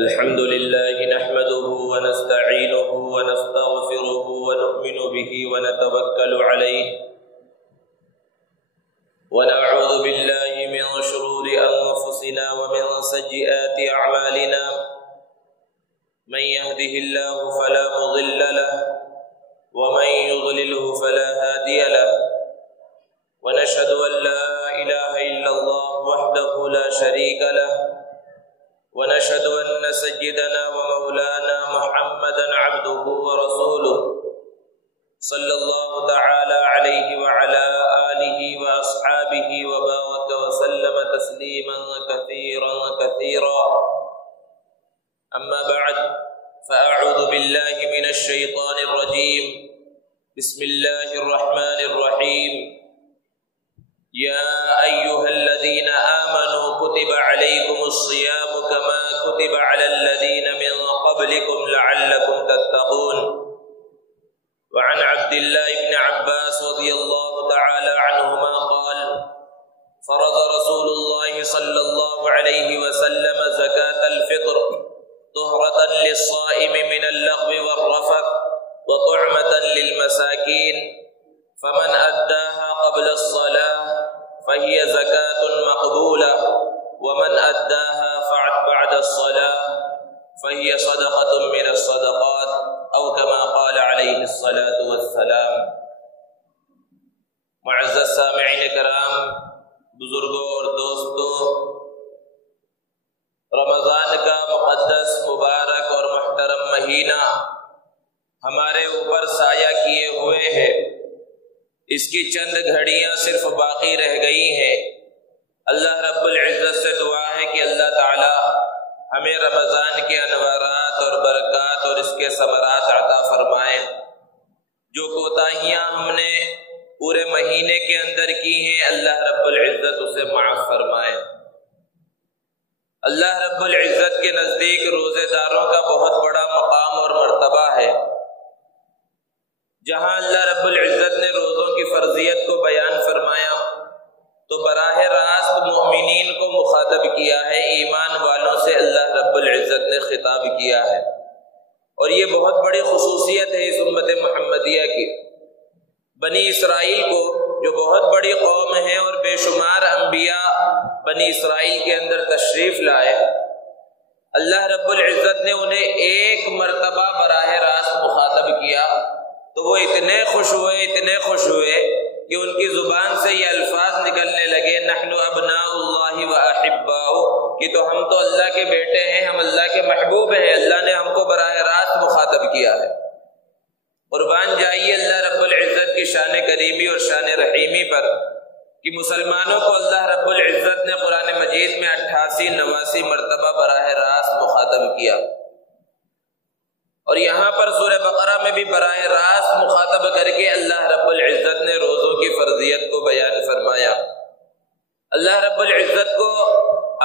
الحمد لله نحمده ونستعينه ونستغفره ونؤمن به ونتوكل عليه ونعوذ بالله من شرور أنفسنا ومن سيئات أعمالنا من يهده الله فلا مضل له ومن يضلله فلا هادي له ونشهد أن لا إله إلا الله وحده لا شريك له ونشهد أن سيدنا ومولانا محمدا عبده ورسوله صلى الله تعالى عليه وعلى آله وأصحابه وبارك وسلم تسليما كثيرا كثيرا. أما بعد فأعوذ بالله من الشيطان الرجيم. بسم الله الرحمن الرحيم. يا أيها الذين آمنوا كتب عليكم الصيام كما كتب على الذين من قبلكم لعلكم تتقون. وعن عبد الله بن عباس رضي الله تعالى عنهما قال: فرض رسول الله صلى الله عليه وسلم زكاة الفطر طهرة للصائم من اللغو والرفث وطعمة للمساكين، فمن أداها قبل الصلاة فهي زكاة مقبولة، ومن أداها بعد الصلاة فهي صدقة من الصدقات، أو كما قال عليه الصلاة والسلام. معزز سامعین کرام، بزرگوں اور دوستوں، رمضان کا مقدس مبارک اور محترم مہینہ ہمارے اوپر سایہ کیے ہوئے ہے. اس کی چند گھڑیاں صرف باقی رہ گئی ہیں. اللہ رب العزت سے دعا ہے کہ اللہ تعالی ہمیں رمضان کے انوارات اور برکات اور اس کے ثمرات عطا فرمائے. جو کوتاہیاں ہم نے پورے مہینے کے اندر کی ہیں، اللہ رب العزت اسے معاف فرمائے. اللہ رب العزت کے نزدیک روزے داروں کا بہت بڑا مقام اور مرتبہ ہے. جہاں اللہ رب العزت نے روزوں کی فرضیت کو بیان فرمایا تو براہ راست مومنین کو مخاطب کیا ہے، ایمان والوں سے اللہ رب العزت نے خطاب کیا ہے. اور یہ بہت بڑی خصوصیت ہے اس امت محمدیہ کی. بنی اسرائیل کو، جو بہت بڑی قوم ہے اور بے شمار انبیاء بنی اسرائیل کے اندر تشریف لائے، اللہ رب العزت نے انہیں ایک مرتبہ براہ راست مخاطب کیا تو وہ اتنے خوش ہوئے کہ ان کی زبان سے یہ الفاظ نکلنے لگے: نحن ابناء اللہ و احباؤ، کہ تو ہم تو اللہ کے بیٹے ہیں، ہم اللہ کے محبوب ہیں. اللہ نے ہم کو براہ راست مخاطب کیا ہے. قربان جائیے اللہ رب العزت کی شان کریمی اور شان رحیمی پر کہ مسلمانوں کو اللہ رب العزت نے قرآن مجید میں 88-89 مرتبہ براہ راست مخاطب کیا. اور یہاں پر سورہ بقرہ میں بھی براہ راست مخاطب کر کے اللہ رب العزت نے روزوں کی فرضیت کو بیان فرمایا. اللہ رب العزت کو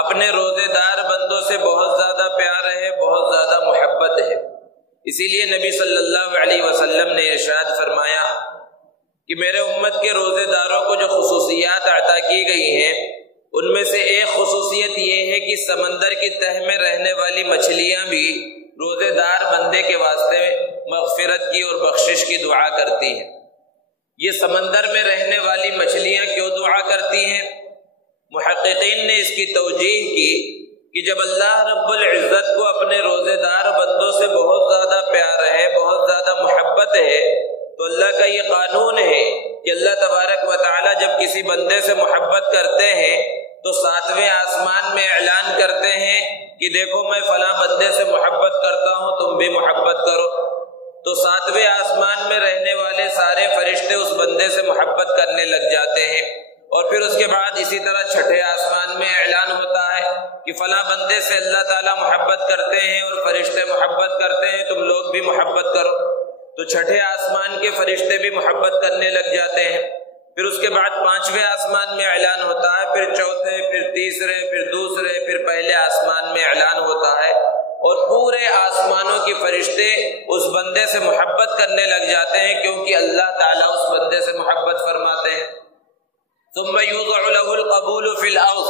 اپنے روزے دار بندوں سے بہت زیادہ پیار ہے، بہت زیادہ محبت ہے. اسی لیے نبی صلی اللہ علیہ وسلم نے ارشاد فرمایا کہ میرے امت کے روزے داروں کو جو خصوصیات عطا کی گئی ہیں ان میں سے ایک خصوصیت یہ ہے کہ سمندر کی تہ میں رہنے والی مچھلیاں بھی روزے دار بندے کے واسطے مغفرت کی اور بخشش کی دعا کرتی ہیں. یہ سمندر میں رہنے والی مچھلیاں کیوں دعا کرتی ہیں؟ محققین نے اس کی توجیہ کی کہ جب اللہ رب العزت کو اپنے روزے دار بندوں سے بہت زیادہ پیار ہے، بہت زیادہ محبت ہے، تو اللہ کا یہ قانون ہے کہ اللہ تبارک و تعالی جب کسی بندے سے محبت کرتے ہیں تو 7ویں آسمان میں اعلان کرتے ہیں کہ دیکھو میں فلاں بندے سے محبت کرتا ہوں، تم بھی محبت کرو. تو 7ویں آسمان میں رہنے والے سارے فرشتے اس بندے سے محبت کرنے لگ جاتے ہیں. اور پھر اس کے بعد اسی طرح 6ٹھے آسمان میں اعلان ہوتا ہے کہ فلاں بندے سے اللہ تعالیٰ محبت کرتے ہیں اور فرشتے محبت کرتے ہیں، تم لوگ بھی محبت کرو. تو 6ٹھے آسمان کے فرشتے بھی محبت کرنے لگ جاتے ہیں. پھر اس کے بعد 5ویں آسمان میں اعلان ہوتا ہے، پھر 4تھے، پھر 3سرے، پھر 2سرے، پھر پہلے آسمان میں اعلان ہوتا ہے. اور پورے آسمانوں کے فرشتے اس بندے سے محبت کرنے لگ جاتے ہیں کیونکہ اللہ تعالیٰ اس بندے سے محبت فرماتے ہیں. ثم يوضع له القبول في الارض،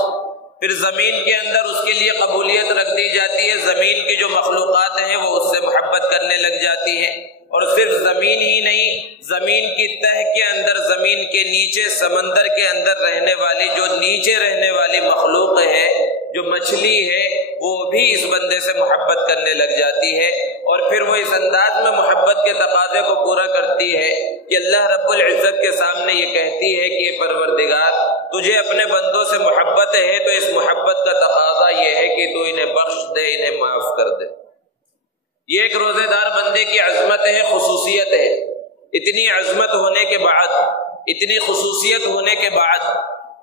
پھر زمین کے اندر اس کے لیے قبولیت رکھ دی جاتی ہے، زمین کی جو مخلوقات ہیں وہ اس سے محبت کرنے لگ جاتی ہیں۔ اور صرف زمین ہی نہیں، زمین کی تہ کے اندر، زمین کے نیچے، سمندر کے اندر رہنے والی، جو نیچے رہنے والی مخلوق ہے، جو مچھلی ہے، وہ بھی اس بندے سے محبت کرنے لگ جاتی ہے۔ اور پھر وہ اس انداز میں محبت کے تقاضے کو پورا کرتی ہے کہ اللہ رب العزت کے سامنے یہ کہتی ہے کہ پروردگار، تجھے اپنے بندوں سے محبت ہے تو اس محبت کا تقاضا یہ ہے کہ تو انہیں بخش دے، انہیں معاف کر دے۔ یہ ایک روزے دار بندے کی عظمت ہے، خصوصیت ہے۔ اتنی عظمت ہونے کے بعد، اتنی خصوصیت ہونے کے بعد،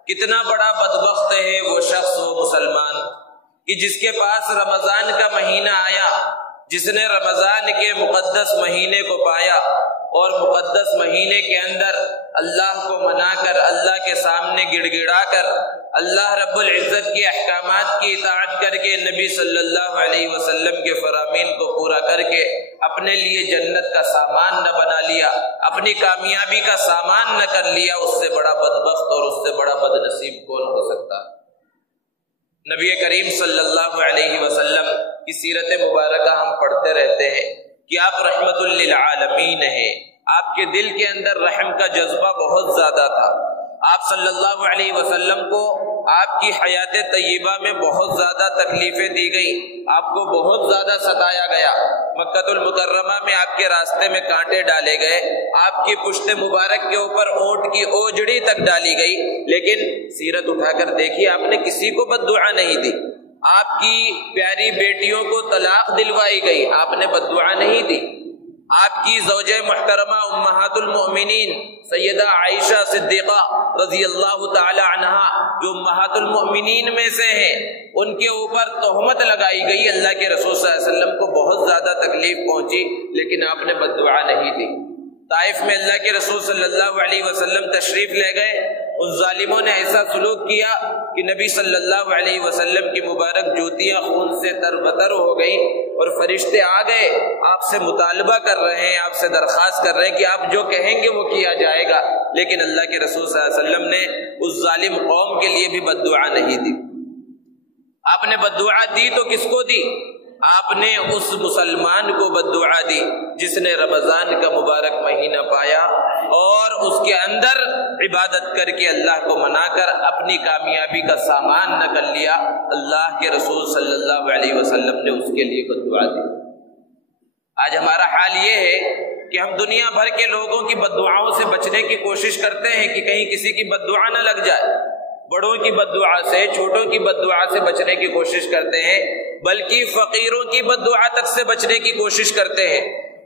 کتنا بڑا بدبخت ہے وہ شخص، وہ مسلمان کہ جس کے پاس رمضان کا مہینہ آیا، جس نے رمضان کے مقدس مہینے کو پایا اور مقدس مہینے کے اندر اللہ کو منا کر، اللہ کے سامنے گڑ گڑا کر، اللہ رب العزت کے احکامات کی اطاعت کر کے، نبی صلی اللہ علیہ وسلم کے فرامین کو پورا کر کے اپنے لیے جنت کا سامان نہ بنا لیا، اپنی کامیابی کا سامان نہ کر لیا، اس سے بڑا بدبخت اور اس سے بڑا بد نصیب کون ہو سکتا؟ نبی کریم صلی اللہ علیہ وسلم کی سیرت مبارکہ ہم پڑھتے رہتے ہیں کہ آپ رحمت للعالمین ہیں، آپ کے دل کے اندر رحم کا جذبہ بہت زیادہ تھا۔ آپ صلی اللہ علیہ وسلم کو آپ کی حیات طیبہ میں بہت زیادہ تکلیفیں دی گئی، آپ کو بہت زیادہ ستایا گیا، مکہ المکرمہ میں آپ کے راستے میں کانٹے ڈالے گئے، آپ کی پشت مبارک کے اوپر اونٹ کی اوجڑی تک ڈالی گئی، لیکن سیرت اٹھا کر دیکھیے، آپ نے کسی کو بد دعا نہیں دی۔ آپ کی پیاری بیٹیوں کو طلاق دلوائی گئی، آپ نے بد دعا نہیں دی۔ آپ کی زوجہ محترمہ امہات المؤمنین سیدہ عائشہ صدیقہ رضی اللہ تعالی عنہا، جو امہات المؤمنین میں سے ہیں، ان کے اوپر تہمت لگائی گئی، اللہ کے رسول صلی اللہ علیہ وسلم کو بہت زیادہ تکلیف پہنچی، لیکن آپ نے بد دعا نہیں دی۔ طائف میں اللہ کے رسول صلی اللہ علیہ وسلم تشریف لے گئے، ان ظالموں نے ایسا سلوک کیا کہ نبی صلی اللہ علیہ وسلم کی مبارک جوتیاں خون سے تر بتر ہو گئی، اور فرشتے آ گئے، آپ سے مطالبہ کر رہے ہیں، آپ سے درخواست کر رہے ہیں کہ آپ جو کہیں گے وہ کیا جائے گا، لیکن اللہ کے رسول صلی اللہ علیہ وسلم نے اس ظالم قوم کے لیے بھی بد دعا نہیں دی۔ آپ نے بد دعا دی تو کس کو دی؟ آپ نے اس مسلمان کو بد دعا دی جس نے رمضان کا مبارک مہینہ پایا اور اس کے اندر عبادت کر کے اللہ کو منا کر اپنی کامیابی کا سامان نہ کر لیا۔ اللہ کے رسول صلی اللہ علیہ وسلم نے اس کے لیے بد دعا دی۔ آج ہمارا حال یہ ہے کہ ہم دنیا بھر کے لوگوں کی بد دعاؤں سے بچنے کی کوشش کرتے ہیں کہ کہیں کسی کی بد دعا نہ لگ جائے، بڑوں کی بد دعا سے، چھوٹوں کی بد دعا سے بچنے کی کوشش کرتے ہیں، بلکہ فقیروں کی بد دعا تک سے بچنے کی کوشش کرتے ہیں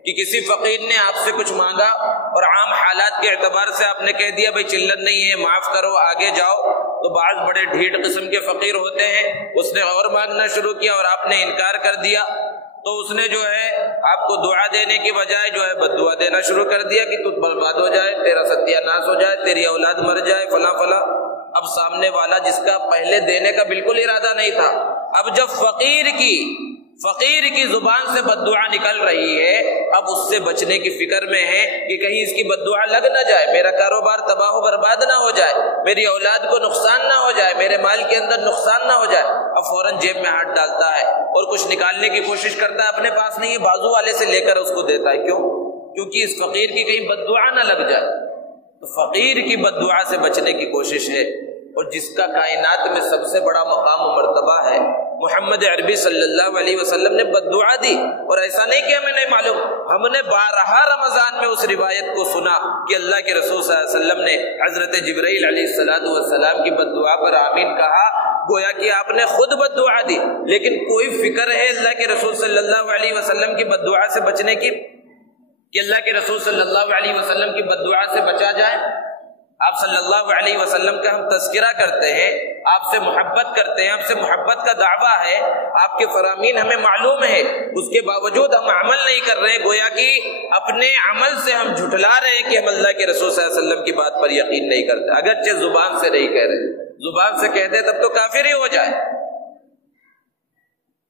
کہ کسی فقیر نے آپ سے کچھ مانگا اور عام حالات کے اعتبار سے آپ نے کہہ دیا بھائی چلت نہیں ہے، معاف کرو، آگے جاؤ، تو بعض بڑے ڈھیٹ قسم کے فقیر ہوتے ہیں، اس نے اور مانگنا شروع کیا اور آپ نے انکار کر دیا، تو اس نے جو ہے آپ کو دعا دینے کی بجائے جو ہے بد دعا دینا شروع کر دیا کہ تو برباد ہو جائے، تیرا ستیہ ناش ہو جائے، تیری اولاد مر جائے، فلاں فلاں۔ اب سامنے والا جس کا پہلے دینے کا بالکل ارادہ نہیں تھا، اب جب فقیر کی زبان سے بد دعا نکل رہی ہے، اب اس سے بچنے کی فکر میں ہے کہ کہیں اس کی بد دعا لگ نہ جائے، میرا کاروبار تباہ و برباد نہ ہو جائے، میری اولاد کو نقصان نہ ہو جائے، میرے مال کے اندر نقصان نہ ہو جائے۔ اب فوراً جیب میں ہاتھ ڈالتا ہے اور کچھ نکالنے کی کوشش کرتا ہے، اپنے پاس نہیں ہے، بازو والے سے لے کر اس کو دیتا ہے۔ کیوں؟ کیونکہ اس فقیر کی کہیں بد دعا نہ لگ جائے۔ تو فقیر کی بد دعا سے بچنے کی کوشش ہے، اور جس کا کائنات میں سب سے بڑا مقام و مرتبہ ہے، محمد عربی صلی اللہ علیہ وسلم نے بد دعا دی، اور ایسا نہیں کہ ہمیں نہیں معلوم، ہم نے بارہا رمضان میں اس روایت کو سنا کہ اللہ کے رسول صلی اللہ علیہ وسلم نے حضرت جبرائیل علیہ السلام کی بد دعا پر آمین کہا، گویا کہ آپ نے خود بد دعا دی، لیکن کوئی فکر ہے اللہ کے رسول صلی اللہ علیہ وسلم کی بد دعا سے بچنے کی کہ اللہ کے رسول صلی اللہ علیہ وسلم کی بد دعا سے بچا جائے؟ آپ صلی اللہ علیہ وسلم کا ہم تذکرہ کرتے ہیں، آپ سے محبت کرتے ہیں، آپ سے محبت کا دعویٰ ہے، آپ کے فرامین ہمیں معلوم ہے، اس کے باوجود ہم عمل نہیں کر رہے ہیں، گویا کہ اپنے عمل سے ہم جھٹلا رہے ہیں کہ ہم اللہ کے رسول صلی اللہ علیہ وسلم کی بات پر یقین نہیں کرتے، اگرچہ زبان سے نہیں کہہ رہے، زبان سے کہہ دے تب تو کافر ہی ہو جائے۔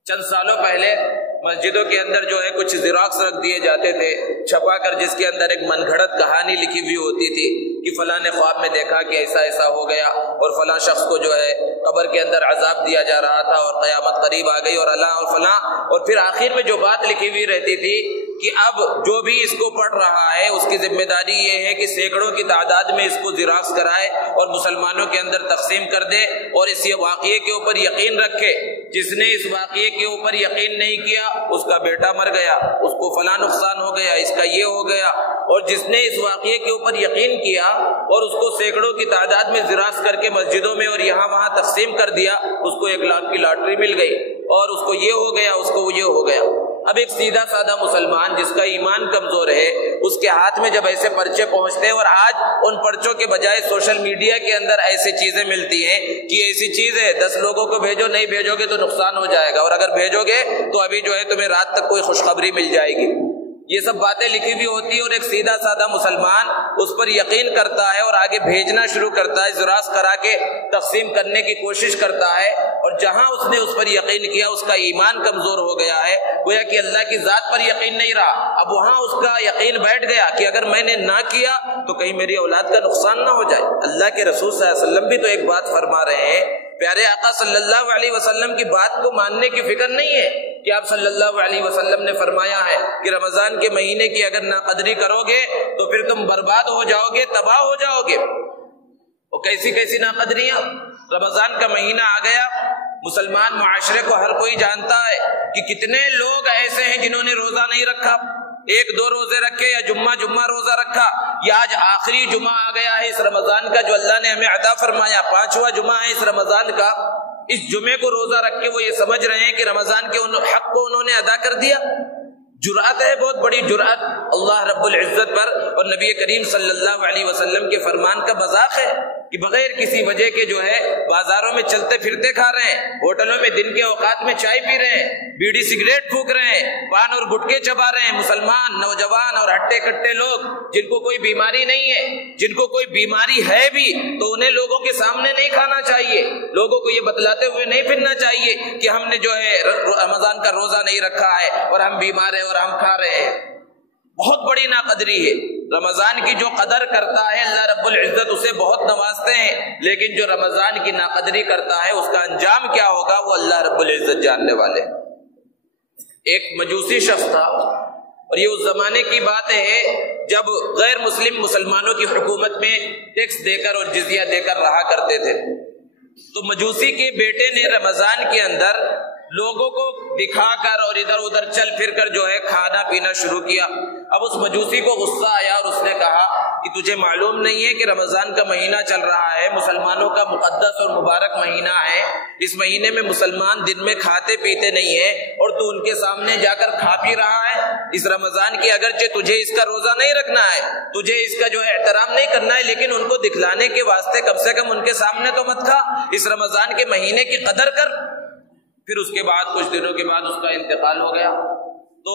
چند سالوں پہلے مسجدوں کے اندر جو ہے کچھ زیراکس رکھ دیے جاتے تھے چھپا کر، جس کے اندر ایک من گھڑت کہانی لکھی ہوئی ہوتی تھی کہ فلاں نے خواب میں دیکھا کہ ایسا ایسا ہو گیا اور فلاں شخص کو جو ہے قبر کے اندر عذاب دیا جا رہا تھا اور قیامت قریب آ گئی اور اللہ اور فلاں، اور پھر آخر میں جو بات لکھی ہوئی رہتی تھی کہ اب جو بھی اس کو پڑھ رہا ہے اس کی ذمہ داری یہ ہے کہ سینکڑوں کی تعداد میں اس کو زیراکس کرائے اور مسلمانوں کے اندر تقسیم کر دے اور اس واقعے کے اوپر یقین رکھے۔ جس نے اس واقعے کے اوپر یقین نہیں کیا اس کا بیٹا مر گیا، اس کو فلاں نقصان ہو گیا، اس کا یہ ہو گیا، اور جس نے اس واقعے کے اوپر یقین کیا اور اس کو سینکڑوں کی تعداد میں زیراکس کر کے مسجدوں میں اور یہاں وہاں تقسیم کر دیا، اس کو 1 لاکھ کی لاٹری مل گئی اور اس کو یہ ہو گیا، اس کو یہ ہو گیا۔ اب ایک سیدھا سادہ مسلمان جس کا ایمان کمزور ہے اس کے ہاتھ میں جب ایسے پرچے پہنچتے ہیں، اور آج ان پرچوں کے بجائے سوشل میڈیا کے اندر ایسی چیزیں ملتی ہیں کہ ایسی چیز ہے 10 لوگوں کو بھیجو، نہیں بھیجو گے تو نقصان ہو جائے گا، اور اگر بھیجو گے تو ابھی جو ہے تمہیں رات تک کوئی خوشخبری مل جائے گی، یہ سب باتیں لکھی ہوئی ہوتی ہیں، اور ایک سیدھا سادہ مسلمان اس پر یقین کرتا ہے اور آگے بھیجنا شروع کرتا ہے، زراعت کرا کے تقسیم کرنے کی کوشش کرتا ہے، اور جہاں اس نے اس پر یقین کیا اس کا ایمان کمزور ہو گیا ہے، گویا کہ اللہ کی ذات پر یقین نہیں رہا، اب وہاں اس کا یقین بیٹھ گیا کہ اگر میں نے نہ کیا تو کہیں میری اولاد کا نقصان نہ ہو جائے۔ اللہ کے رسول صلی اللہ علیہ وسلم بھی تو ایک بات فرما رہے ہیں، پیارے آقا صلی اللہ علیہ وسلم کی بات کو ماننے کی فکر نہیں ہے کہ آپ صلی اللہ علیہ وسلم نے فرمایا ہے کہ رمضان کے مہینے کی اگر ناقدری کرو گے تو پھر تم برباد ہو جاؤ گے، تباہ ہو جاؤ گے۔ وہ کیسی کیسی ناقدریاں؟ رمضان کا مہینہ آ گیا، مسلمان معاشرے کو ہر کوئی جانتا ہے کہ کتنے لوگ ایسے ہیں جنہوں نے روزہ نہیں رکھا، 1-2 روزے رکھے یا جمعہ روزہ رکھا، یا آج آخری جمعہ آ گیا ہے اس رمضان کا جو اللہ نے ہمیں عطا فرمایا، 5واں جمعہ ہے اس رمضان کا، اس جمعے کو روزہ رکھ کے وہ یہ سمجھ رہے ہیں کہ رمضان کے حق کو انہوں نے ادا کر دیا۔ جرأت ہے، بہت بڑی جرأت اللہ رب العزت پر اور نبی کریم صلی اللہ علیہ وسلم کے فرمان کا مذاق ہے کہ بغیر کسی وجہ کے جو ہے بازاروں میں چلتے پھرتے کھا رہے ہیں، ہوٹلوں میں دن کے اوقات میں چائے پی رہے ہیں، بیڑی سگریٹ پھونک رہے ہیں، پان اور گٹکے چبا رہے ہیں، مسلمان نوجوان اور ہٹے کٹے لوگ جن کو کوئی بیماری نہیں ہے، جن کو کوئی بیماری ہے بھی تو انہیں لوگوں کے سامنے نہیں کھانا چاہیے، لوگوں کو یہ بتلاتے ہوئے نہیں پھرنا چاہیے کہ ہم نے جو ہے رمضان کا روزہ نہیں رکھا ہے اور ہم بیمار ہیں اور ہم کھا رہے ہیں۔ بہت بڑی ناقدری ہے۔ رمضان کی جو قدر کرتا ہے اللہ رب العزت اسے بہت نوازتے ہیں، لیکن جو رمضان کی ناقدری کرتا ہے اس کا انجام کیا ہوگا وہ اللہ رب العزت جاننے والے۔ ایک مجوسی شخص تھا، اور یہ اس زمانے کی بات ہے جب غیر مسلم مسلمانوں کی حکومت میں ٹیکس دے کر اور جزیہ دے کر رہا کرتے تھے، تو مجوسی کے بیٹے نے رمضان کے اندر لوگوں کو دکھا کر اور ادھر ادھر چل پھر کر جو ہے کھانا پینا شروع کیا۔ اب اس مجوسی کو غصہ آیا اور اس نے کہا کہ تجھے معلوم نہیں ہے کہ رمضان کا مہینہ چل رہا ہے، مسلمانوں کا مقدس اور مبارک مہینہ ہے، اس مہینے میں مسلمان دن میں کھاتے پیتے نہیں ہیں اور تو ان کے سامنے جا کر کھا پی رہا ہے۔ اس رمضان کی اگرچہ تجھے اس کا روزہ نہیں رکھنا ہے، تجھے اس کا جو ہے احترام نہیں کرنا ہے، لیکن ان کو دکھلانے کے واسطے کم سے کم ان کے سامنے تو مت کھا، اس رمضان کے مہینے کی قدر کر۔ پھر اس کے بعد کچھ دنوں کے بعد اس کا انتقال ہو گیا، تو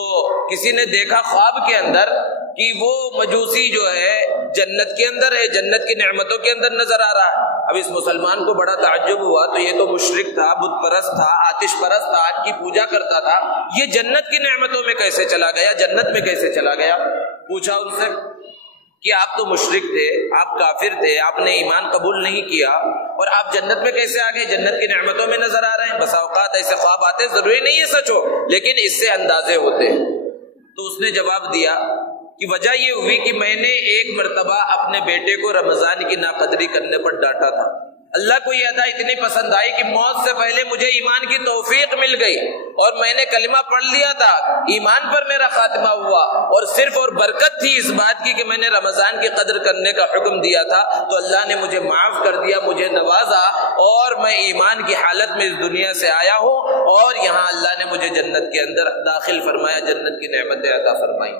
کسی نے دیکھا خواب کے اندر کہ وہ مجوسی جو ہے جنت کے اندر ہے، جنت کی نعمتوں کے اندر نظر آ رہا ہے۔ اب اس مسلمان کو بڑا تعجب ہوا، تو یہ تو مشرک تھا، بت پرست تھا، آتش پرست تھا، آگ کی پوجا کرتا تھا، یہ جنت کی نعمتوں میں کیسے چلا گیا، جنت میں کیسے چلا گیا؟ پوچھا ان سے کہ آپ تو مشرک تھے، آپ کافر تھے، آپ نے ایمان قبول نہیں کیا اور آپ جنت میں کیسے آ گئے، جنت کی نعمتوں میں نظر آ رہے ہیں؟ بسا اوقات ایسے خواب آتے، ضروری نہیں ہے سچ ہو، لیکن اس سے اندازے ہوتے ہیں۔ تو اس نے جواب دیا کہ وجہ یہ ہوئی کہ میں نے ایک مرتبہ اپنے بیٹے کو رمضان کی ناقدری کرنے پر ڈانٹا تھا، اللہ کو یہ ادا اتنی پسند آئی کہ موت سے پہلے مجھے ایمان کی توفیق مل گئی اور میں نے کلمہ پڑھ لیا تھا، ایمان پر میرا خاتمہ ہوا، اور صرف اور برکت تھی اس بات کی کہ میں نے رمضان کی قدر کرنے کا حکم دیا تھا، تو اللہ نے مجھے معاف کر دیا، مجھے نوازا، اور میں ایمان کی حالت میں اس دنیا سے آیا ہوں، اور یہاں اللہ نے مجھے جنت کے اندر داخل فرمایا، جنت کی نعمتیں عطا فرمائی۔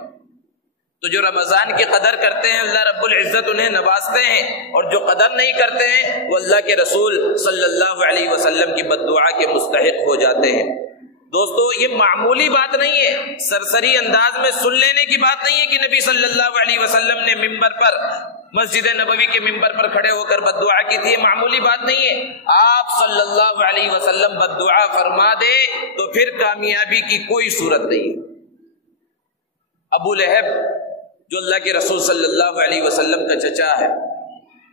تو جو رمضان کی قدر کرتے ہیں اللہ رب العزت انہیں نوازتے ہیں، اور جو قدر نہیں کرتے ہیں وہ اللہ کے رسول صلی اللہ علیہ وسلم کی بد دعا کے مستحق ہو جاتے ہیں۔ دوستو یہ معمولی بات نہیں ہے، سرسری انداز میں سن لینے کی بات نہیں ہے کہ نبی صلی اللہ علیہ وسلم نے ممبر پر، مسجد نبوی کے ممبر پر کھڑے ہو کر بد دعا کی تھی، یہ معمولی بات نہیں ہے۔ آپ صلی اللہ علیہ وسلم بد دعا فرما دے تو پھر کامیابی کی کوئی صورت نہیں ہے۔ ابو لہب جو اللہ کے رسول صلی اللہ علیہ وسلم کا چچا ہے،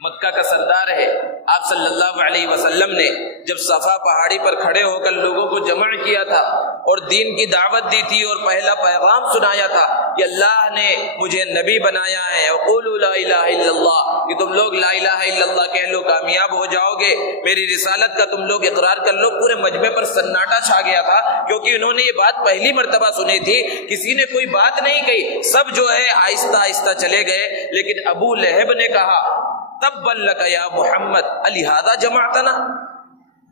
مکہ کا سردار ہے، آپ صلی اللہ علیہ وسلم نے جب صفا پہاڑی پر کھڑے ہو کر لوگوں کو جمع کیا تھا اور دین کی دعوت دی تھی اور پہلا پیغام سنایا تھا کہ اللہ نے مجھے نبی بنایا ہے، وقولوا لا الہ الا اللہ، کہ تم لوگ لا الہ الا اللہ کہہ لو کامیاب ہو جاؤ گے، میری رسالت کا تم لوگ اقرار کر لو۔ پورے مجمع پر سناٹا چھا گیا تھا، کیونکہ انہوں نے یہ بات پہلی مرتبہ سنی تھی، کسی نے کوئی بات نہیں کہی، سب جو ہے آہستہ آہستہ چلے گئے۔ لیکن ابو لہب نے کہا تبا لک یا محمد الہذا جمعتنا،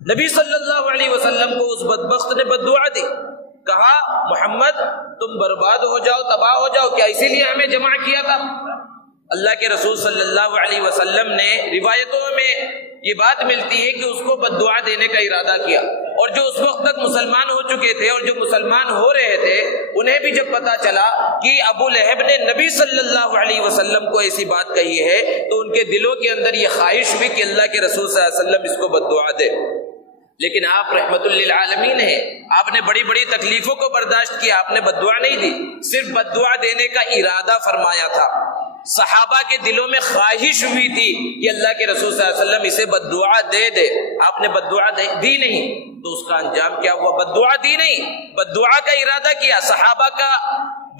نبی صلی اللہ علیہ وسلم کو اس بدبخت نے بد دعا دی، کہا محمد تم برباد ہو جاؤ، تباہ ہو جاؤ، کیا اسی لیے ہمیں جمع کیا تھا؟ اللہ کے رسول صلی اللہ علیہ وسلم نے روایتوں میں یہ بات ملتی ہے کہ اس کو بد دعا دینے کا ارادہ کیا، اور جو اس وقت تک مسلمان ہو چکے تھے اور جو مسلمان ہو رہے تھے انہیں بھی جب پتا چلا کہ ابو لہب نے نبی صلی اللہ علیہ وسلم کو ایسی بات کہی ہے تو ان کے دلوں کے اندر یہ خواہش ہوئی کہ اللہ کے رسول صلی اللہ علیہ وسلم اس کو بد دعا دے۔ لیکن آپ رحمت للعالمین ہیں، آپ نے بڑی بڑی تکلیفوں کو برداشت کیا، آپ نے بد دعا نہیں دی، صرف بد دعا دینے کا ارادہ فرمایا تھا۔ صحابہ کے دلوں میں خواہش ہوئی تھی کہ اللہ کے رسول صلی اللہ علیہ وسلم اسے بد دعا دے دے، آپ نے بد دعا دی نہیں، تو اس کا انجام کیا ہوا؟ بد دعا دی نہیں، بد دعا کا ارادہ کیا، صحابہ کا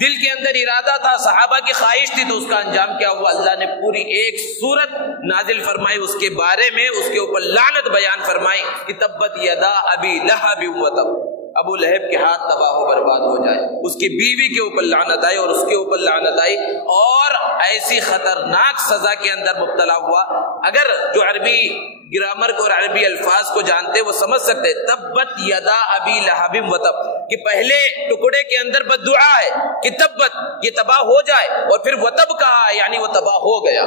دل کے اندر ارادہ تھا، صحابہ کی خواہش تھی، تو اس کا انجام کیا ہوا؟ اللہ نے پوری ایک سورت نازل فرمائی اس کے بارے میں، اس کے اوپر لعنت بیان فرمائی کہ تبت یدا ابی لہب وتب، ابو لہب کے ہاتھ تباہ و برباد ہو جائے، اس کی بیوی کے اوپر لعنت آئی اور اس کے اوپر لعنت آئی، اور ایسی خطرناک سزا کے اندر مبتلا ہوا۔ اگر جو عربی گرامر کو اور عربی الفاظ کو جانتے وہ سمجھ سکتے، تبت یدا ابی لہب وتب، کہ پہلے ٹکڑے کے اندر بد دعا ہے کہ تبت یہ تباہ ہو جائے، اور پھر وتب کہا ہے یعنی وہ تباہ ہو گیا۔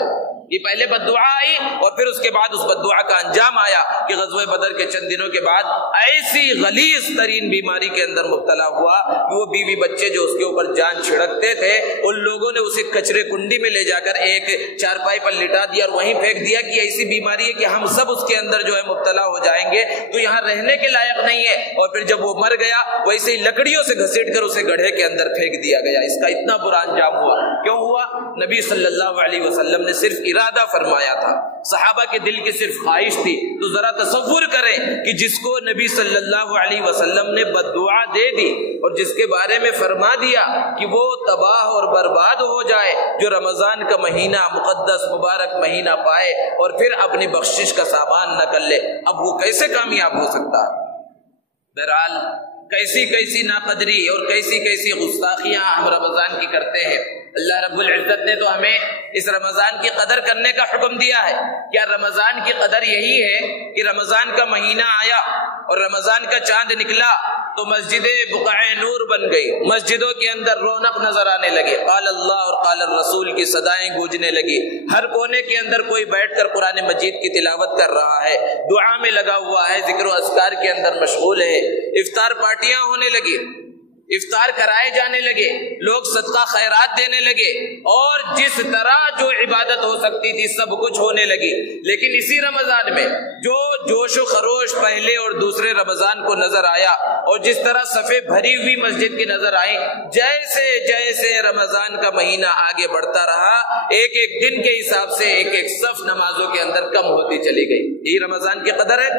یہ پہلے بد دعا آئی اور پھر اس کے بعد اس بد دعا کا انجام آیا کہ غزوہ بدر کے چند دنوں کے بعد ایسی غلیظ ترین بیماری کے اندر مبتلا ہوا کہ وہ بیوی بچے جو اس کے اوپر جان چھڑکتے تھے ان لوگوں نے اسے کچرے کنڈی میں لے جا کر ایک چارپائی پر لٹا دیا اور وہیں پھینک دیا کہ ایسی بیماری ہے کہ ہم سب اس کے اندر جو ہے مبتلا ہو جائیں گے، تو یہاں رہنے کے لائق نہیں ہے۔ اور پھر جب وہ مر گیا ویسے ہی لکڑیوں سے گھسیٹ کر اسے گڑھے کے اندر پھینک دیا گیا۔ اس کا اتنا برا انجام ہوا، کیوں ہوا؟ نبی صلی اللہ علیہ وسلم نے صرف ارادہ فرمایا تھا، صحابہ کے دل کی صرف خواہش تھی۔ تو ذرا تصور کریں کہ جس کو نبی صلی اللہ علیہ وسلم نے بد دعا دے دی اور جس کے بارے میں فرما دیا کہ وہ تباہ اور برباد ہو جائے، جو رمضان کا مہینہ مقدس مبارک مہینہ پائے اور پھر اپنی بخشش کا سامان نہ کر لے، اب وہ کیسے کامیاب ہو سکتا ہے؟ بہرحال کیسی کیسی ناقدری اور کیسی کیسی گستاخیاں ہم رمضان کی کرتے ہیں۔ اللہ رب العزت نے تو ہمیں اس رمضان کی قدر کرنے کا حکم دیا ہے۔ کیا رمضان کی قدر یہی ہے کہ رمضان کا مہینہ آیا اور رمضان کا چاند نکلا تو مسجدیں بقع نور بن گئی، مسجدوں کے اندر رونق نظر آنے لگے، قال اللہ اور قال الرسول کی صدائیں گونجنے لگی، ہر کونے کے اندر کوئی بیٹھ کر قرآن مجید کی تلاوت کر رہا ہے، دعا میں لگا ہوا ہے، ذکر و اذکار کے اندر مشغول ہے، افطار پارٹیاں ہونے لگی، افطار کرائے جانے لگے، لوگ صدقہ خیرات دینے لگے، اور جس طرح جو عبادت ہو سکتی تھی سب کچھ ہونے لگی۔ لیکن اسی رمضان میں جو جوش و خروش پہلے اور دوسرے رمضان کو نظر آیا اور جس طرح صفیں بھری ہوئی مسجد کی نظر آئی، جیسے جیسے رمضان کا مہینہ آگے بڑھتا رہا ایک ایک دن کے حساب سے ایک ایک صف نمازوں کے اندر کم ہوتی چلی گئی۔ یہی رمضان کی قدر ہے۔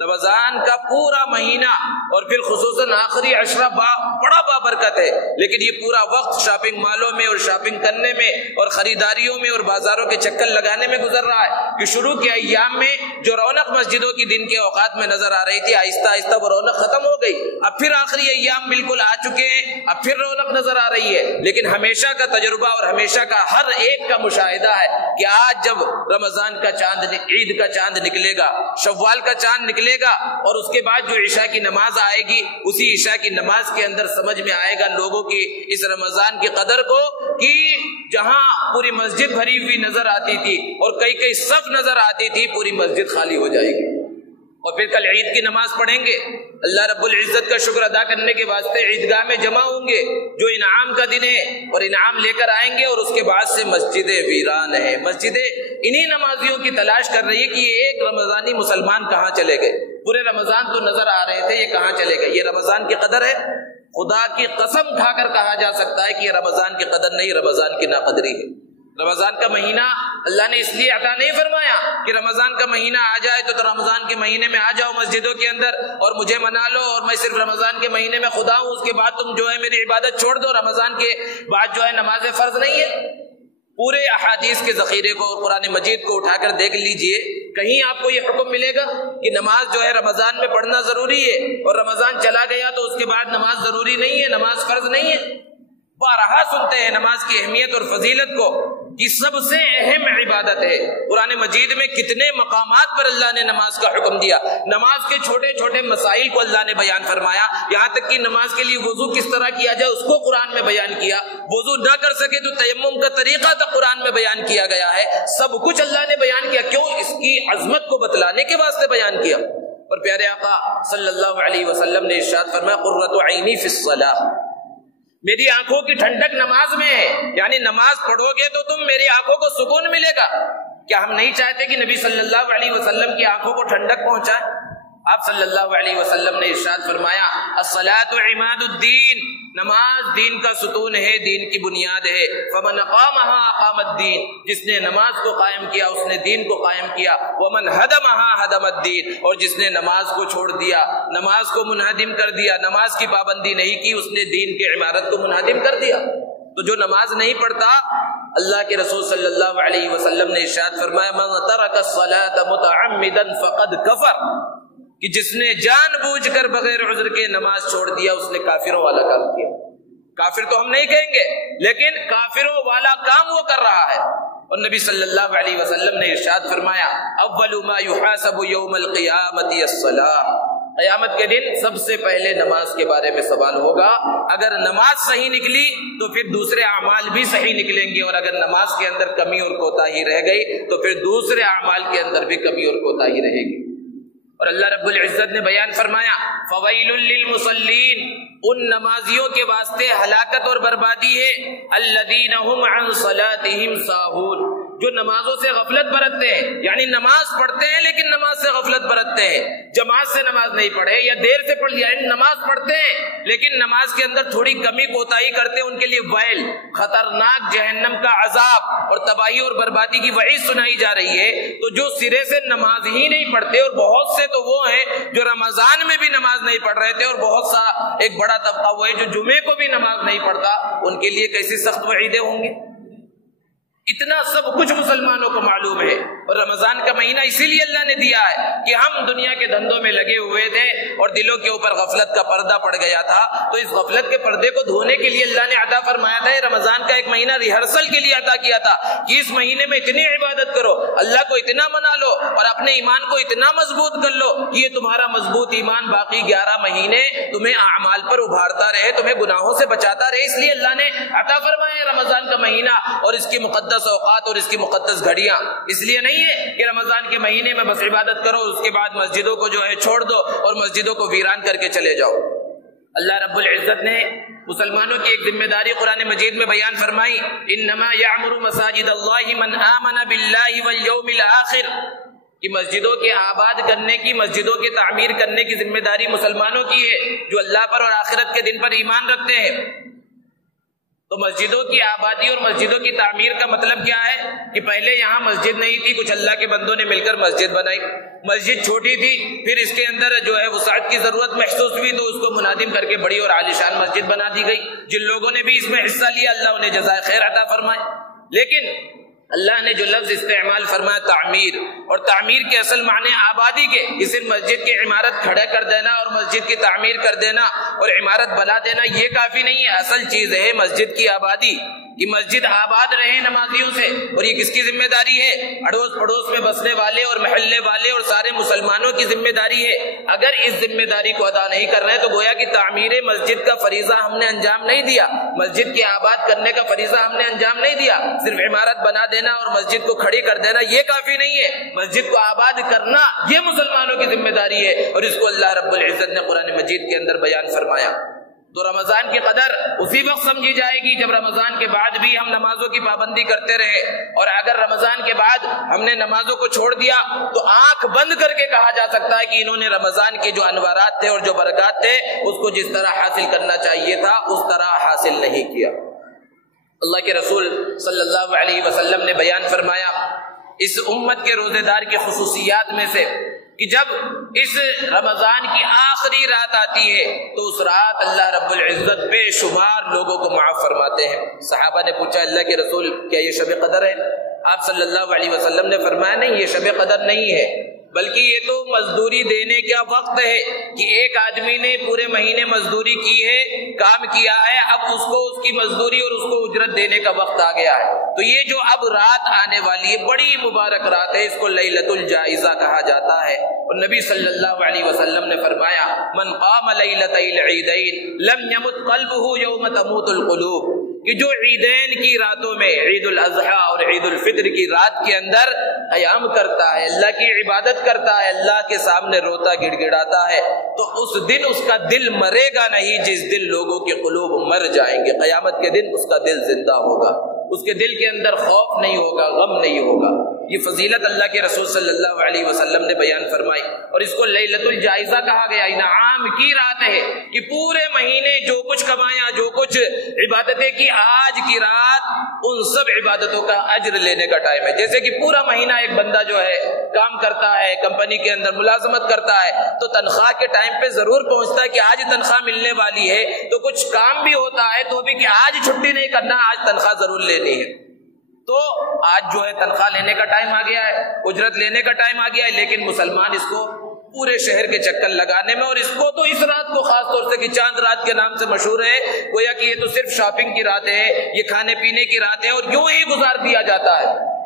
رمضان کا پورا مہینہ اور پھر خصوصاً آخری عشرہ بڑا بابرکت ہے، لیکن یہ پورا وقت شاپنگ مالوں میں اور شاپنگ کرنے میں اور خریداریوں میں اور بازاروں کے چکر لگانے میں گزر رہا ہے کہ شروع کے ایام میں جو رونق مسجدوں کی دن کے اوقات میں نظر آ رہی تھی آہستہ آہستہ وہ رونق ختم ہو گئی۔ اب پھر آخری ایام بالکل آ چکے ہیں، اب پھر رونق نظر آ رہی ہے۔ لیکن ہمیشہ کا تجربہ اور ہمیشہ کا ہر ایک کا مشاہدہ ہے کہ آج جب رمضان کا چاند، عید کا چاند نکلے گا، شوال کا چاند نکلے گا اور اس کے بعد جو عشاء کی نماز آئے گی، اسی عشاء کی نماز کے اندر سمجھ میں آئے گا لوگوں کی اس رمضان کی قدر کو، کہ جہاں پوری مسجد بھری ہوئی نظر آتی تھی اور کئی کئی صف نظر آتی تھی، پوری مسجد خالی ہو جائے گی۔ اور پھر کل عید کی نماز پڑھیں گے، اللہ رب العزت کا شکر ادا کرنے کے واسطے عیدگاہ میں جمع ہوں گے، جو انعام کا دن ہے، اور انعام لے کر آئیں گے، اور اس کے بعد سے مسجدیں ویران ہیں۔ مسجدیں انہی نمازیوں کی تلاش کر رہی ہے کہ یہ ایک رمضانی مسلمان کہاں چلے گئے، پورے رمضان تو نظر آ رہے تھے، یہ کہاں چلے گئے۔ یہ رمضان کی قدر ہے۔ خدا کی قسم کھا کر کہا جا سکتا ہے کہ یہ رمضان کی قدر نہیں، رمضان کی ناقدری ہے۔ رمضان کا مہینہ اللہ نے اس لیے عطا نہیں فرمایا کہ رمضان کا مہینہ آ جائے تو رمضان کے مہینے میں آ جاؤ مسجدوں کے اندر اور مجھے منا لو اور میں صرف رمضان کے مہینے میں خدا ہوں، اس کے بعد تم جو ہے میری عبادت چھوڑ دو۔ رمضان کے بعد جو ہے نماز فرض نہیں ہے۔ پورے احادیث کے ذخیرے کو اور قرآن مجید کو اٹھا کر دیکھ لیجئے، کہیں آپ کو یہ حکم ملے گا کہ نماز جو ہے رمضان میں پڑھنا ضروری ہے اور رمضان چلا گیا تو اس کے بعد نماز ضروری نہیں ہے، نماز فرض نہیں ہے؟ بارہا سنتے ہیں نماز کی اہمیت اور فضیلت کو، یہ سب سے اہم عبادت ہے۔ قرآن مجید میں کتنے مقامات پر اللہ نے نماز کا حکم دیا، نماز کے چھوٹے چھوٹے مسائل کو اللہ نے بیان فرمایا، یہاں تک کہ نماز کے لیے وضو کس طرح کیا جائے اس کو قرآن میں بیان کیا، وضو نہ کر سکے تو تیمم کا طریقہ تک قرآن میں بیان کیا گیا ہے، سب کچھ اللہ نے بیان کیا۔ کیوں؟ اس کی عظمت کو بتلانے کے واسطے بیان کیا۔ اور پیارے آقا صلی اللہ علیہ وسلم نے ارشاد فرمایا قرۃ عینی فی الصلاۃ، میری آنکھوں کی ٹھنڈک نماز میں ہے، یعنی نماز پڑھو گے تو تم میری آنکھوں کو سکون ملے گا۔ کیا ہم نہیں چاہتے کہ نبی صلی اللہ علیہ وسلم کی آنکھوں کو ٹھنڈک پہنچائے؟ آپ صلی اللہ علیہ وسلم نے ارشاد فرمایا الصلاۃ عماد الدین، نماز دین کا ستون ہے، دین کی بنیاد ہے۔ فمن اقامها اقام الدین، جس نے نماز کو قائم کیا اس نے دین کو قائم کیا۔ ومن هدمها هدم الدین، اور جس نے نماز کو چھوڑ دیا، نماز کو منہدم کر دیا، نماز کی پابندی نہیں کی، اس نے دین کی عمارت کو منہدم کر دیا۔ تو جو نماز نہیں پڑھتا، اللہ کے رسول صلی اللہ علیہ وسلم نے ارشاد فرمایا من ترک الصلاۃ متعمدا فقد کفر، کہ جس نے جان بوجھ کر بغیر عذر کے نماز چھوڑ دیا اس نے کافروں والا کام کیا۔ کافر تو ہم نہیں کہیں گے، لیکن کافروں والا کام وہ کر رہا ہے۔ اور نبی صلی اللہ علیہ وسلم نے ارشاد فرمایا اول ما یحاسب یوم القیامت الصلاۃ، قیامت کے دن سب سے پہلے نماز کے بارے میں سوال ہوگا۔ اگر نماز صحیح نکلی تو پھر دوسرے اعمال بھی صحیح نکلیں گے، اور اگر نماز کے اندر کمی اور کوتاہی رہ گئی تو پھر دوسرے اعمال کے اندر بھی کمی اور کوتاہی رہے گی۔ اور اللہ رب العزت نے بیان فرمایا فویل للمصلین، ان نمازیوں کے واسطے ہلاکت اور بربادی ہے، الذین هم عن صلاتهم ساہون، جو نمازوں سے غفلت برتتے ہیں، یعنی نماز پڑھتے ہیں لیکن نماز سے غفلت برتتے ہیں، جماعت سے نماز نہیں پڑھے یا دیر سے پڑھ لیا، نماز پڑھتے ہیں لیکن نماز کے اندر تھوڑی کمی کوتاہی کرتے ہیں، ان کے لیے ویل، خطرناک جہنم کا عذاب اور تباہی اور بربادی کی وعید سنائی جا رہی ہے۔ تو جو سرے سے نماز ہی نہیں پڑھتے، اور بہت سے تو وہ ہیں جو رمضان میں بھی نماز نہیں پڑھ رہے تھے، اور بہت سا ایک بڑا طبقہ وہ ہے جو جمعے کو بھی نماز نہیں پڑھتا، ان کے لیے کیسی سخت وعیدیں ہوں گی۔ اتنا سب کچھ مسلمانوں کو معلوم ہے، اور رمضان کا مہینہ اسی لیے اللہ نے دیا ہے کہ ہم دنیا کے دھندوں میں لگے ہوئے تھے اور دلوں کے اوپر غفلت کا پردہ پڑ گیا تھا، تو اس غفلت کے پردے کو دھونے کے لیے اللہ نے عطا فرمایا تھا۔ رمضان کا ایک مہینہ ریہرسل کے لیے عطا کیا تھا کہ اس مہینے میں اتنی عبادت کرو، اللہ کو اتنا منا لو اور اپنے ایمان کو اتنا مضبوط کر لو کہ یہ تمہارا مضبوط ایمان باقی 11 مہینے تمہیں اعمال پر ابھارتا رہے، تمہیں گناہوں سے بچاتا رہے۔ اس لیے اللہ نے عطا فرمایا رمضان کا مہینہ اور اس کی مقدس اوقات اور اس کی مقدس گھڑیاں۔ اس لیے نہیں ہے کہ رمضان کے مہینے میں بس عبادت کرو، اس کے بعد مسجدوں کو جو ہے چھوڑ دو اور مسجدوں کو ویران کر کے چلے جاؤ۔ اللہ رب العزت نے مسلمانوں کی ایک ذمہ داری قرآن مجید میں بیان فرمائی انما یعمر مساجد اللہ من آمن باللہ والیوم الآخر، کہ مسجدوں کے آباد کرنے کی، مسجدوں کے تعمیر کرنے کی ذمہ داری مسلمانوں کی ہے جو اللہ پر اور آخرت کے دن پر ایمان رکھتے ہیں۔ تو مسجدوں کی آبادی اور مسجدوں کی تعمیر کا مطلب کیا ہے کہ پہلے یہاں مسجد نہیں تھی، کچھ اللہ کے بندوں نے مل کر مسجد بنائی، مسجد چھوٹی تھی، پھر اس کے اندر جو ہے وسعت کی ضرورت محسوس ہوئی تو اس کو منہدم کر کے بڑی اور عالیشان مسجد بنا دی گئی۔ جن لوگوں نے بھی اس میں حصہ لیا اللہ انہیں جزائے خیر عطا فرمائے۔ لیکن اللہ نے جو لفظ استعمال فرمایا تعمیر، اور تعمیر کے اصل معنی آبادی کے، اس مسجد کی عمارت کھڑا کر دینا اور مسجد کی تعمیر کر دینا اور عمارت بنا دینا یہ کافی نہیں ہے، اصل چیز ہے مسجد کی آبادی، کہ مسجد آباد رہے نمازیوں سے۔ اور یہ کس کی ذمہ داری ہے؟ اڑوس پڑوس میں بسنے والے اور محلے والے اور سارے مسلمانوں کی ذمہ داری ہے۔ اگر اس ذمہ داری کو ادا نہیں کر رہے تو گویا کہ تعمیر مسجد کا فریضہ ہم نے انجام نہیں دیا، مسجد کے آباد کرنے کا فریضہ ہم نے انجام نہیں دیا۔ صرف عمارت بنا دینا اور مسجد کو کھڑی کر دینا یہ کافی نہیں ہے، مسجد کو آباد کرنا یہ مسلمانوں کی ذمہ داری ہے، اور اس کو اللہ رب العزت نے قرآن مجید کے اندر بیان فرمایا۔ تو رمضان کی قدر اسی وقت سمجھی جائے گی جب رمضان کے بعد بھی ہم نمازوں کی پابندی کرتے رہے، اور اگر رمضان کے بعد ہم نے نمازوں کو چھوڑ دیا تو آنکھ بند کر کے کہا جا سکتا ہے کہ انہوں نے رمضان کے جو انوارات تھے اور جو برکات تھے اس کو جس طرح حاصل کرنا چاہیے تھا اس طرح حاصل نہیں کیا۔ اللہ کے رسول صلی اللہ علیہ وسلم نے بیان فرمایا اس امت کے روزے دار کی خصوصیات میں سے کہ جب اس رمضان کی آخری رات آتی ہے تو اس رات اللہ رب العزت بے شمار لوگوں کو معاف فرماتے ہیں۔ صحابہ نے پوچھا اللہ کے رسول کیا یہ شب قدر ہے؟ آپ صلی اللہ علیہ وسلم نے فرمایا نہیں، یہ شب قدر نہیں ہے، بلکہ یہ تو مزدوری دینے کا وقت ہے کہ ایک آدمی نے پورے مہینے مزدوری کی ہے، کام کیا ہے، اب اس کو اس کی مزدوری اور اس کو اجرت دینے کا وقت آ گیا ہے۔ تو یہ جو اب رات آنے والی ہے بڑی مبارک رات ہے، اس کو لیلۃ الجائزہ کہا جاتا ہے۔ اور نبی صلی اللہ علیہ وسلم نے فرمایا من قام لیلۃ العیدین لم یمت قلبہ یوم تموت القلوب، کہ جو عیدین کی راتوں میں عید الاضحیٰ اور عید الفطر کی رات کے اندر قیام کرتا ہے، اللہ کی عبادت کرتا ہے، اللہ کے سامنے روتا گڑ گڑاتا ہے، تو اس دن اس کا دل مرے گا نہیں جس دن لوگوں کے قلوب مر جائیں گے۔ قیامت کے دن اس کا دل زندہ ہوگا، اس کے دل کے اندر خوف نہیں ہوگا، غم نہیں ہوگا۔ یہ فضیلت اللہ کے رسول صلی اللہ علیہ وسلم نے بیان فرمائی، اور اس کو لیلۃ الجائزہ کہا گیا، انعام کی رات ہے کہ پورے مہینے جو کچھ کمایا، جو کچھ عبادتیں کی، آج کی رات ان سب عبادتوں کا اجر لینے کا ٹائم ہے۔ جیسے کہ پورا مہینہ ایک بندہ جو ہے کام کرتا ہے، کمپنی کے اندر ملازمت کرتا ہے، تو تنخواہ کے ٹائم پہ ضرور پہنچتا ہے کہ آج تنخواہ ملنے والی ہے، تو کچھ کام بھی ہوتا ہے تو بھی کہ آج چھٹی نہیں کرنا، آج تنخواہ ضرور لینی ہے۔ تو آج جو ہے تنخواہ لینے کا ٹائم آ گیا ہے، اجرت لینے کا ٹائم آ گیا ہے، لیکن مسلمان اس کو پورے شہر کے چکر لگانے میں، اور اس کو تو اس رات کو خاص طور سے کہ چاند رات کے نام سے مشہور ہے، گویا کہ یہ تو صرف شاپنگ کی رات ہے، یہ کھانے پینے کی رات ہے، اور یوں ہی گزار دیا جاتا ہے۔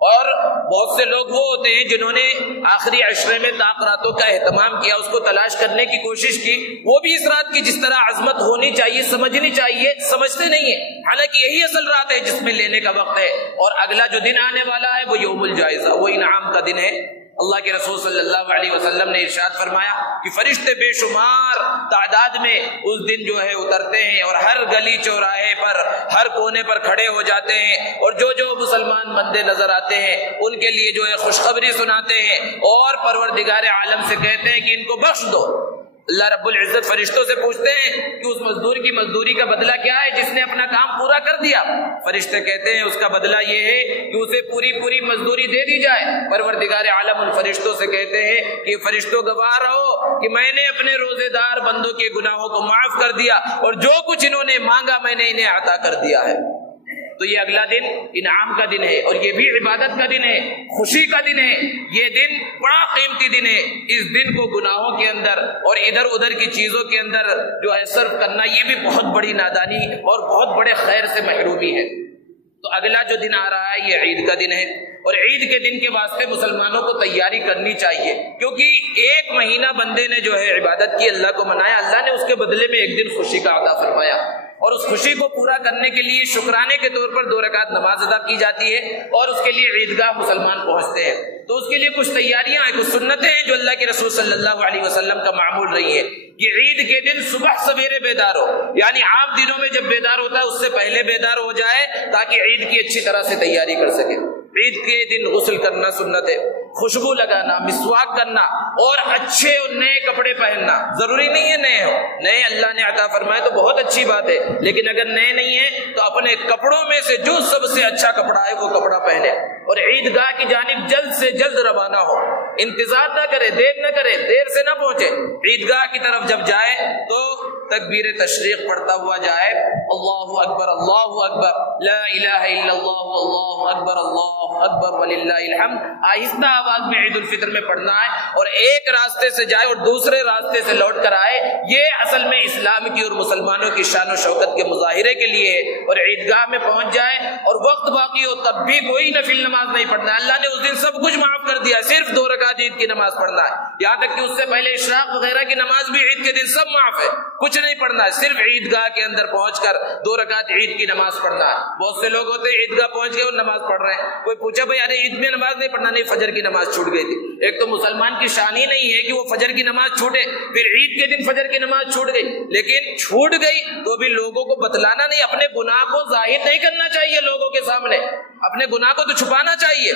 اور بہت سے لوگ وہ ہوتے ہیں جنہوں نے آخری عشرے میں طاق راتوں کا اہتمام کیا، اس کو تلاش کرنے کی کوشش کی، وہ بھی اس رات کی جس طرح عظمت ہونی چاہیے سمجھنی چاہیے سمجھتے نہیں ہیں، حالانکہ یہی اصل رات ہے جس میں لینے کا وقت ہے۔ اور اگلا جو دن آنے والا ہے وہ یوم الجائزہ، وہ انعام کا دن ہے۔ اللہ کے رسول صلی اللہ علیہ وسلم نے ارشاد فرمایا کہ فرشتے بے شمار تعداد میں اس دن جو ہے اترتے ہیں، اور ہر گلی چوراہے پر، ہر کونے پر کھڑے ہو جاتے ہیں، اور جو جو مسلمان بندے نظر آتے ہیں ان کے لیے جو ہے خوشخبری سناتے ہیں، اور پروردگار عالم سے کہتے ہیں کہ ان کو بخش دو۔ اللہ رب العزت فرشتوں سے پوچھتے ہیں کہ اس مزدور کی مزدوری کا بدلہ کیا ہے جس نے اپنا کام پورا کر دیا؟ فرشتے کہتے ہیں اس کا بدلہ یہ ہے کہ اسے پوری پوری مزدوری دے دی جائے۔ پروردگار عالم ان فرشتوں سے کہتے ہیں کہ فرشتوں گواہ رہو کہ میں نے اپنے روزے دار بندوں کے گناہوں کو معاف کر دیا، اور جو کچھ انہوں نے مانگا میں نے انہیں عطا کر دیا ہے۔ تو یہ اگلا دن انعام کا دن ہے، اور یہ بھی عبادت کا دن ہے، خوشی کا دن ہے۔ یہ دن بڑا قیمتی دن ہے۔ اس دن کو گناہوں کے اندر اور ادھر ادھر کی چیزوں کے اندر جو ہے صرف کرنا، یہ بھی بہت بڑی نادانی اور بہت بڑے خیر سے محرومی ہے۔ تو اگلا جو دن آ رہا ہے یہ عید کا دن ہے، اور عید کے دن کے واسطے مسلمانوں کو تیاری کرنی چاہیے، کیونکہ ایک مہینہ بندے نے جو ہے عبادت کی، اللہ کو منایا، اللہ نے اس کے بدلے میں ایک دن خوشی کا عطا فرمایا، اور اس خوشی کو پورا کرنے کے لیے شکرانے کے طور پر 2 رکعت نماز ادا کی جاتی ہے، اور اس کے لیے عیدگاہ مسلمان پہنچتے ہیں۔ تو اس کے لیے کچھ تیاریاں ہیں، کچھ سنتیں ہیں جو اللہ کے رسول صلی اللہ علیہ وسلم کا معمول رہی ہے کہ عید کے دن صبح سویرے بیدار ہو، یعنی عام دنوں میں جب بیدار ہوتا ہے اس سے پہلے بیدار ہو جائے تاکہ عید کی اچھی طرح سے تیاری کر سکے۔ عید کے دن غسل کرنا سنت ہے، خوشبو لگانا، مسواک کرنا، اور اچھے اور نئے کپڑے پہننا۔ ضروری نہیں ہے نئے ہو، نئے اللہ نے عطا فرمائے تو بہت اچھی بات ہے، لیکن اگر نئے نہیں ہیں تو اپنے کپڑوں میں سے جو سب سے اچھا کپڑا ہے وہ کپڑا پہنے، اور عیدگاہ کی جانب جلد سے جلد روانہ ہو، انتظار نہ کرے، دیر نہ کرے، دیر سے نہ پہنچے۔ عیدگاہ کی طرف جب جائے تو تکبیر تشریق پڑھتا ہوا جائے، اللہ اکبر اللہ اکبر، لا الہ الا اللہ، اللہ اکبر اللہ اکبر وللہ الحمد، آہستہ آواز میں عید الفطر میں پڑھنا ہے، اور ایک راستے سے جائے اور دوسرے راستے سے لوٹ کر آئے۔ یہ اصل میں اسلام کی اور مسلمانوں کی شان و شوکت کے مظاہرے کے لیے ہے۔ اور عیدگاہ میں پہنچ جائے اور وقت باقی ہو تب بھی کوئی نفل نماز نہیں پڑھنا ہے، اللہ نے اس دن سب کچھ معاف کر دیا، صرف 2 رکعت عید کی نماز پڑھنا ہے، یہاں تک کہ اس سے پہلے اشراق وغیرہ کی نماز بھی عید کے دن سب معاف ہے، کچھ نہیں پڑھنا ہے، صرف عیدگاہ کے اندر پہنچ کر 2 رکعت عید کی نماز پڑھنا ہے۔ بہت سے لوگ ہوتے ہیں عیدگاہ پہنچ گئے اور نماز پڑھ رہے ہیں، کوئی پوچھا بھائی ارے عید میں نماز نہیں پڑھنا، نہیں فجر کی نماز چھوٹ گئی تھی۔ ایک تو مسلمان کی شان ہی نہیں ہے کہ وہ فجر کی نماز چھوٹے، پھر عید کے دن فجر کی نماز چھوٹ گئی، لیکن چھوٹ گئی تو بھی لوگوں کو بتلانا نہیں، اپنے گناہ کو ظاہر نہیں کرنا چاہیے لوگوں کے سامنے، اپنے گناہ کو تو چھپانا چاہیے۔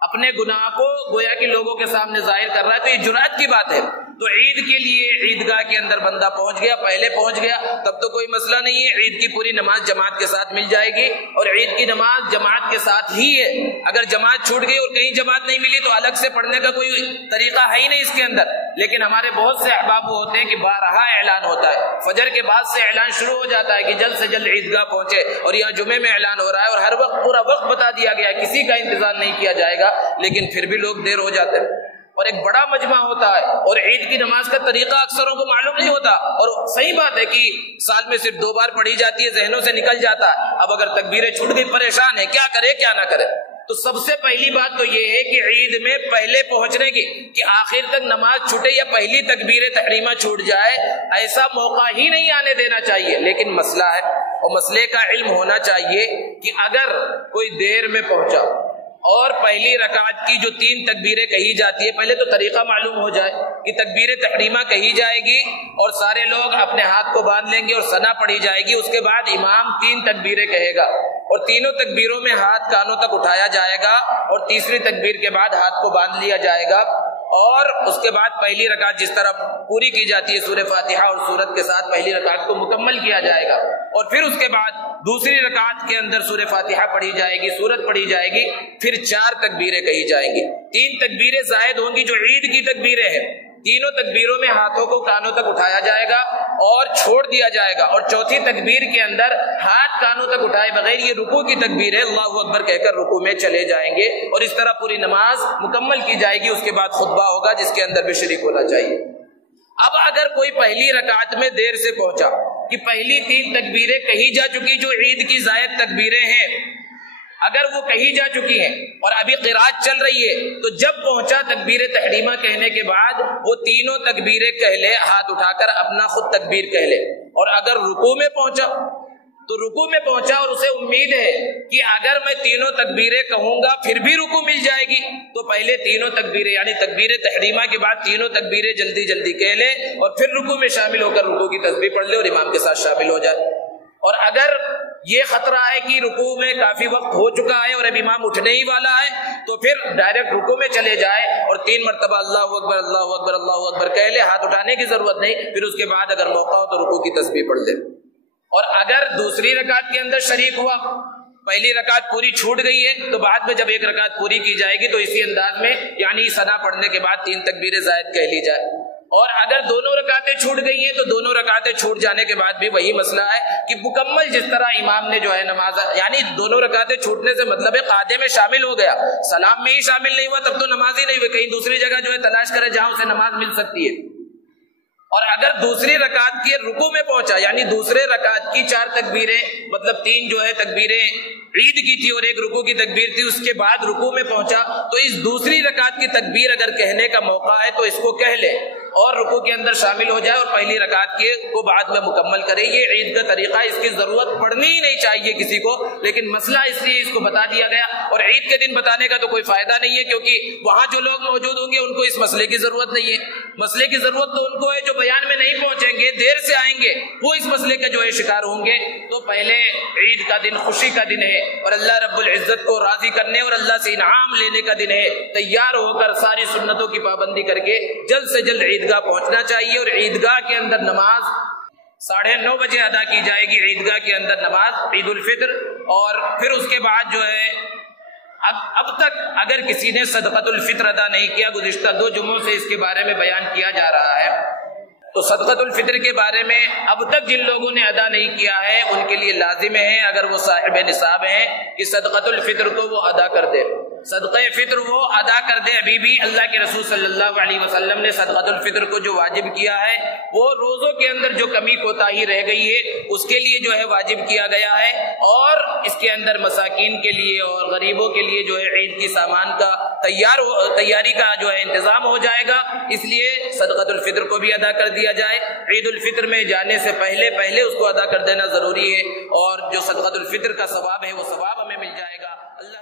اپنے گناہ کو گویا کہ لوگوں کے سامنے ظاہر کر رہا ہے تو یہ جرأت کی بات ہے۔ تو عید کے لیے عیدگاہ کے اندر بندہ پہنچ گیا، پہلے پہنچ گیا تب تو کوئی مسئلہ نہیں ہے، عید کی پوری نماز جماعت کے ساتھ مل جائے گی، اور عید کی نماز جماعت کے ساتھ ہی ہے۔ اگر جماعت چھوٹ گئی اور کہیں جماعت نہیں ملی تو الگ سے پڑھنے کا کوئی طریقہ ہے ہی نہیں اس کے اندر۔ لیکن ہمارے بہت سے احباب ہوتے ہیں کہ بارہا اعلان ہوتا ہے، فجر کے بعد سے اعلان شروع ہو جاتا ہے کہ جلد سے جلد عیدگاہ پہنچے، اور یہاں جمعے میں اعلان ہو رہا ہے اور ہر وقت پورا وقت بتا دیا گیا، کسی کا انتظار نہیں کیا جائے گا، لیکن پھر بھی لوگ دیر ہو جاتے ہیں۔ اور ایک بڑا مجمع ہوتا ہے اور عید کی نماز کا طریقہ اکثروں کو معلوم نہیں ہوتا، اور صحیح بات ہے کہ سال میں صرف 2 بار پڑھی جاتی ہے، ذہنوں سے نکل جاتا ہے۔ اب اگر تکبیریں چھوٹ گئی پریشان ہے، کیا کرے کیا نہ کرے۔ تو سب سے پہلی بات تو یہ ہے کہ عید میں پہلے پہنچنے کی، کہ آخر تک نماز چھوٹے یا پہلی تکبیر تحریمہ چھوٹ جائے، ایسا موقع ہی نہیں آنے دینا چاہیے۔ لیکن مسئلہ ہے اور مسئلے کا علم ہونا چاہیے کہ اگر کوئی دیر میں پہنچا اور پہلی رکعت کی جو 3 تکبیریں کہی جاتی ہے، پہلے تو طریقہ معلوم ہو جائے کہ تکبیر تحریمہ کہی جائے گی اور سارے لوگ اپنے ہاتھ کو باندھ لیں گے اور ثنا پڑھی جائے گی، اس کے بعد امام 3 تکبیریں کہے گا اور تینوں تکبیروں میں ہاتھ کانوں تک اٹھایا جائے گا، اور تیسری تکبیر کے بعد ہاتھ کو باندھ لیا جائے گا، اور اس کے بعد پہلی رکعت جس طرح پوری کی جاتی ہے سورہ فاتحہ اور سورت کے ساتھ پہلی رکعت کو مکمل کیا جائے گا، اور پھر اس کے بعد دوسری رکعت کے اندر سورہ فاتحہ پڑھی جائے گی، سورت پڑھی جائے گی، پھر 4 تکبیریں کہی جائیں گی، 3 تکبیریں زائد ہوں گی جو عید کی تکبیریں ہیں، تینوں تکبیروں میں ہاتھوں کو کانوں تک اٹھایا جائے گا اور چھوڑ دیا جائے گا، اور چوتھی تکبیر کے اندر ہاتھ کانوں تک اٹھائے بغیر یہ رکوع کی تکبیر ہے، اللہ اکبر کہہ کر رکوع میں چلے جائیں گے، اور اس طرح پوری نماز مکمل کی جائے گی۔ اس کے بعد خطبہ ہوگا جس کے اندر بھی شریک ہونا چاہیے۔ اب اگر کوئی پہلی رکعت میں دیر سے پہنچا کہ پہلی 3 تکبیریں کہی جا چکی جو عید کی زائد تکبیریں ہیں، اگر وہ کہی جا چکی ہیں اور ابھی قرات چل رہی ہے، تو جب پہنچا تکبیر تحریمہ کہنے کے بعد وہ تینوں تکبیریں کہہ لے، ہاتھ اٹھا کر اپنا خود تکبیر کہہ لے، اور اگر رکوع میں پہنچا تو رکوع میں پہنچا اور اسے امید ہے کہ اگر میں تینوں تکبیریں کہوں گا پھر بھی رکوع مل جائے گی، تو پہلے تینوں تکبیریں یعنی تکبیر تحریمہ کے بعد تینوں تکبیریں جلدی جلدی کہہ لے اور پھر رکوع میں شامل ہو کر رکوع کی تسبیح پڑھ لے اور امام کے ساتھ شامل ہو جائے۔ اور اگر یہ خطرہ ہے کہ رکوع میں کافی وقت ہو چکا ہے اور اب امام اٹھنے ہی والا ہے، تو پھر ڈائریکٹ رکوع میں چلے جائے اور 3 مرتبہ اللہ اکبر اللہ اکبر اللہ اکبر کہہ لے، ہاتھ اٹھانے کی ضرورت نہیں، پھر اس کے بعد اگر موقع ہو تو رکوع کی تسبیح پڑھ لے۔ اور اگر دوسری رکعت کے اندر شریک ہوا، پہلی رکعت پوری چھوٹ گئی ہے، تو بعد میں جب ایک رکعت پوری کی جائے گی تو اسی انداز میں یعنی ثنا پڑھنے کے بعد 3 تکبیریں زائد کہہ لی جائے۔ اور اگر دونوں رکعتیں چھوٹ گئی ہیں تو دونوں رکعتیں چھوٹ جانے کے بعد بھی وہی مسئلہ ہے کہ مکمل جس طرح امام نے جو ہے نماز، یعنی دونوں رکعتیں چھوٹنے سے مطلب ہے قاعدے میں شامل ہو گیا، سلام میں ہی شامل نہیں ہوا تب تو نماز ہی نہیں ہوئی، کہیں دوسری جگہ جو ہے تلاش کرے جہاں اسے نماز مل سکتی ہے۔ اور اگر دوسری رکعت کے رکوع میں پہنچا یعنی دوسرے رکعت کی 4 تکبیریں مطلب 3 جو ہے تکبیریں عید کی تھی اور ایک رکوع کی تکبیر تھی، اس کے بعد رکوع میں پہنچا تو اس دوسری رکعت کی تکبیر اگر کہنے کا موقع ہے تو اس کو کہہ لے اور رکوع کے اندر شامل ہو جائے اور پہلی رکعت کے کو بعد میں مکمل کرے۔ یہ عید کا طریقہ، اس کی ضرورت پڑنی ہی نہیں چاہیے کسی کو، لیکن مسئلہ اس لیے اس کو بتا دیا گیا، اور عید کے دن بتانے کا تو کوئی فائدہ نہیں ہے کیونکہ وہاں جو لوگ موجود ہوں گے ان کو اس مسئلے کی ضرورت نہیں ہے۔ مسئلے کی ضرورت تو ان کو ہے جو بیان میں نہیں پہنچیں گے، دیر سے آئیں گے، وہ اس مسئلے کا جو ہے شکار ہوں گے۔ تو پہلے عید کا دن خوشی کا دن ہے اور اللہ رب العزت کو راضی کرنے اور اللہ سے انعام لینے کا دن ہے، تیار ہو کر ساری سنتوں کی پابندی کر کے جلد سے جلد عیدگاہ پہنچنا چاہیے، اور عیدگاہ کے اندر نماز 9:30 بجے ادا کی جائے گی، عیدگاہ کے اندر نماز عید الفطر، اور پھر اس کے بعد جو ہے اب تک اگر کسی نے صدقۃ الفطر ادا نہیں کیا، گزشتہ 2 جمعوں سے اس کے بارے میں بیان کیا جا رہا ہے، تو صدقۃ الفطر کے بارے میں اب تک جن لوگوں نے ادا نہیں کیا ہے ان کے لیے لازم ہے اگر وہ صاحب نصاب ہیں کہ صدقۃ الفطر کو وہ ادا کر دے، صدقہ فطر وہ ادا کر دے۔ ابھی بھی اللہ کے رسول صلی اللہ علیہ وسلم نے صدقۃ الفطر کو جو واجب کیا ہے وہ روزوں کے اندر جو کمی کوتاہی رہ گئی ہے اس کے لیے جو ہے واجب کیا گیا ہے، اور اس کے اندر مساکین کے لیے اور غریبوں کے لیے جو ہے عید کی سامان کا تیاری کا جو ہے انتظام ہو جائے گا، اس لیے صدقۃ الفطر کو بھی ادا کر دیا جائے۔ عید الفطر میں جانے سے پہلے اس کو ادا کر دینا ضروری ہے، اور جو صدقۃ الفطر کا ثواب ہے وہ ثواب ہمیں مل جائے گا۔ اللہ